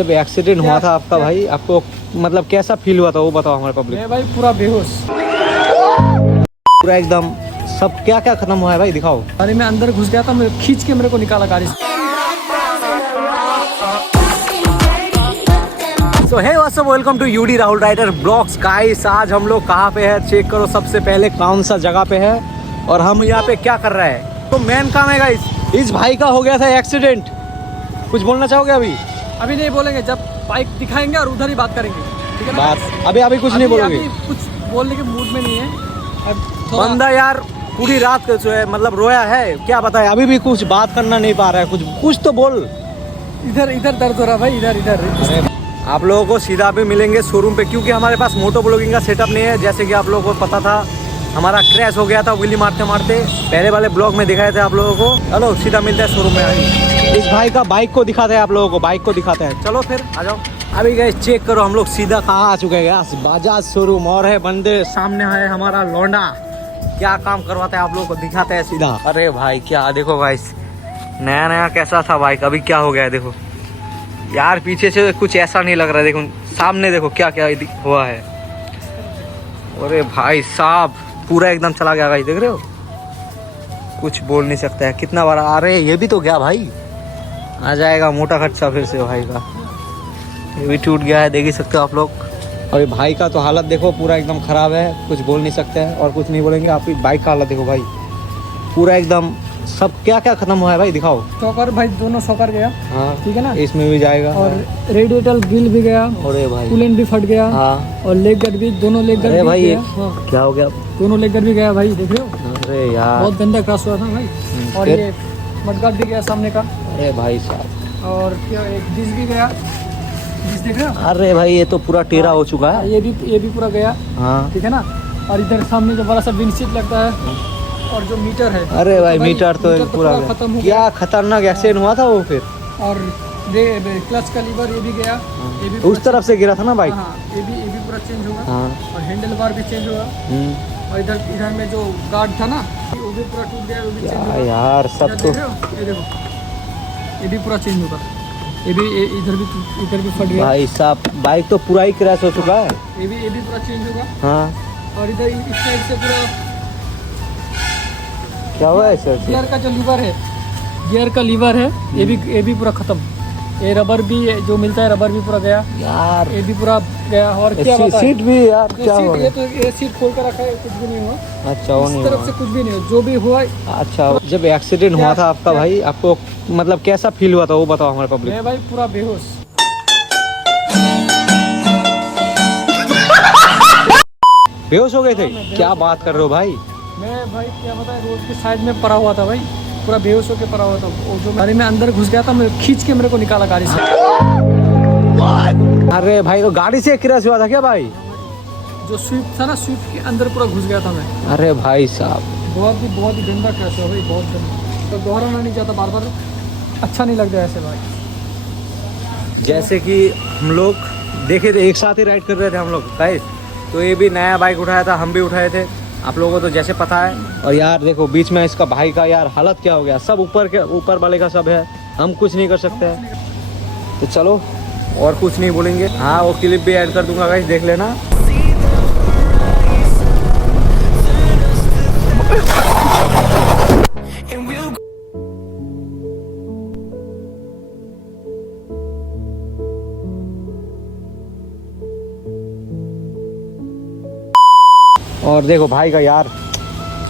जब एक्सीडेंट हुआ था आपका भाई, आपको मतलब कैसा फील हुआ था वो बताओ हमारे पब्लिक। मैं भाई पूरा बेहोश, पूरा एकदम सब क्या क्या खत्म हुआ है भाई, दिखाओ। अरे मैं अंदर घुस गया था, मैं खींच के मेरे को निकाला गाड़ी से। So hey what's up, welcome to UD Rahul rider blogs. Guys आज हम लोग कहाँ पे है चेक करो, सबसे पहले कौन सा जगह पे है और हम यहाँ पे क्या कर रहे हैं। तो मेन काम है गाइस, इस भाई का हो गया था एक्सीडेंट। कुछ बोलना चाहोगे अभी? अभी नहीं बोलेंगे, जब बाइक दिखाएंगे और उधर ही बात करेंगे, ठीक है ना? बात अभी कुछ नहीं बोलोगे? अभी कुछ बोलने के मूड में नहीं है। अब थोड़ा- बंदा यार पूरी रात जो है मतलब रोया है, क्या बताए, अभी भी कुछ बात करना नहीं पा रहा है। कुछ तो बोल। इधर दर्द हो रहा भाई, इधर। आप लोगों को सीधा भी मिलेंगे शोरूम पे, क्योंकि हमारे पास मोटो ब्लॉगिंग का सेटअप नहीं है। जैसे कि आप लोगों को पता था, हमारा क्रैश हो गया था व्हीली मारते मारते, पहले वाले ब्लॉग में दिखाए थे आप लोगों को। चलो सीधा मिलता है शोरूम में। इस भाई का बाइक को दिखाते हैं आप लोगों को, बाइक को दिखाते हैं। चलो फिर आ जाओ। अभी गए चेक करो, हम लोग सीधा कहाँ आ चुके हैं, बजाज शोरूम। और है बंदे सामने है हमारा लौंडा, क्या काम करवाता है आप लोगों को दिखाते हैं सीधा। अरे भाई क्या देखो गाइस, नया कैसा था बाइक, अभी क्या हो गया है देखो यार। पीछे से कुछ ऐसा नहीं लग रहा है, देखो सामने देखो क्या क्या हुआ है। अरे भाई साहब पूरा एकदम चला गया भाई, देख रहे हो, कुछ बोल नहीं सकता है। कितना बड़ा, अरे ये भी तो गया भाई, आ जाएगा मोटा खर्चा फिर से भाई का। ये भी टूट गया है, देख ही सकते हो आप लोग। और भाई का तो हालत देखो पूरा एकदम खराब है, कुछ बोल नहीं सकते हैं और कुछ नहीं बोलेंगे। आपकी बाइक का हालत देखो भाई, पूरा एकदम सब क्या क्या खत्म हुआ है भाई, दिखाओ। शॉकर भाई, दोनों शॉकर गया, हाँ ठीक है ना? इसमें भी जाएगा। और रेडिएटर ग्रिल भी गया, अरे भाई कूलेंट भी फट गया। हाँ। और लेग गार्ड भी, दोनों लेग गार्ड अरे भी भाई गया। हाँ, क्या हो गया? दोनों लेग गार्ड भी गया भाई, देख रहे हो? अरे यार बहुत गंदा क्रैश हुआ था भाई। और फिर? ये मडगार्ड भी गया सामने का। अरे भाई साहब, और क्या, एक डिस्क भी गया, डिस्क देख रहे हो? अरे भाई ये तो पूरा टेढ़ा हो चुका है। ये भी पूरा गया, हाँ ठीक है ना? और इधर सामने जो बड़ा सा विंडशील्ड लगता है और जो मीटर है, अरे भाई मीटर तो पूरा खत्म हो क्या खतरनाक एक्सीडेंट हुआ था वो। फिर और क्लच का लीवर ये भी गया, ये भी उस तरफ से गिरा था ना बाइक। हाँ, ये भी पूरा चेंज होगा। हाँ। और हैंडल बार भी चेंज होगा। और इधर में जो गार्ड था ना, वो भी पूरा टूट गया, वो भी चेंज होगा। यार सब तो, ये देखो, ये भी पूरा चेंज होगा। ये भी इधर भी फट गया भाई साहब बाइक तो पूरा ही क्रैश हो चुका है। ये भी पूरा चेंज होगा। हाँ और इधर इस साइड से पूरा क्या हुआ है सर? गियर का जो लीवर है, गियर का लीवर है, ये भी पूरा खत्म। ये रबर भी, जो मिलता है रबर भी पूरा गया यार, ये भी पूरा गया। और क्या बताएं? सीट भी यार क्या हुआ? ये सीट खोल कर रखा है, कुछ भी नहीं हुआ। अच्छा वो इस नहीं तरफ से कुछ भी नहीं हुआ, जो भी हुआ। अच्छा जब एक्सीडेंट हुआ था आपका भाई, आपको मतलब कैसा फील हुआ था वो बताओ हमारे पब्लिक। मैं भाई पूरा बेहोश, बेहोश हो गए थे? क्या बात कर रहे हो भाई? मैं भाई क्या बताएं, रोड के साइड में पड़ा हुआ था भाई, पूरा बेहोश होकर पड़ा हुआ था। वो जो गाड़ी में अंदर घुस गया था, मैं खींच के मेरे को निकाला गाड़ी से। अरे भाई वो गाड़ी से क्रैश हुआ था क्या भाई? जो स्विफ्ट था ना, स्विफ्ट के अंदर पूरा घुस गया था मैं। अरे भाई साहब बहुत ही गंदा क्रैश हुआ भाई, बहुत गंदा। तो दोहराना नहीं चाहता बार बार, अच्छा नहीं लगता ऐसे भाई। जैसे कि हम लोग देखे थे, एक साथ ही राइड कर रहे थे हम लोग गाइस। तो ये भी नया बाइक उठाया था, हम भी उठाए थे, आप लोगों को तो जैसे पता है। और यार देखो बीच में इसका भाई का यार हालत क्या हो गया, सब ऊपर वाले का सब है, हम कुछ नहीं कर सकते हैं। तो चलो और कुछ नहीं बोलेंगे। हाँ वो क्लिप भी ऐड कर दूंगा गाइस, देख लेना। और देखो भाई का यार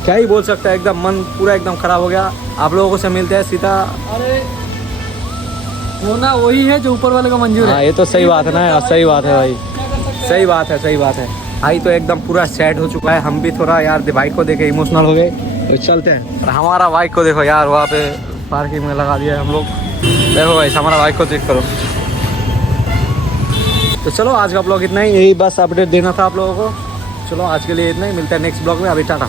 क्या ही बोल सकता है, एकदम मन पूरा एकदम खराब हो गया। आप लोगों से मिलते हैं सीधा। अरे होना वही है जो ऊपर वाले का मंजूर है। हाँ ये तो सही बात है ना, सही बात है भाई, क्या कर सकते हैं? सही बात है, सही बात है भाई। तो एकदम पूरा सैड हो चुका है, हम भी थोड़ा यार बाइक को देखे इमोशनल हो गए। तो चलते हैं। और हमारा बाइक को देखो यार, वहाँ पे पार्किंग में लगा दिया है हम लोग। देखो भाई हमारा बाइक को चेक करो। तो चलो आज का ब्लॉग इतना ही, यही बस अपडेट देना था आप लोगों को। चलो आज के लिए इतना ही, मिलता है नेक्स्ट ब्लॉग में। अभी टाटा।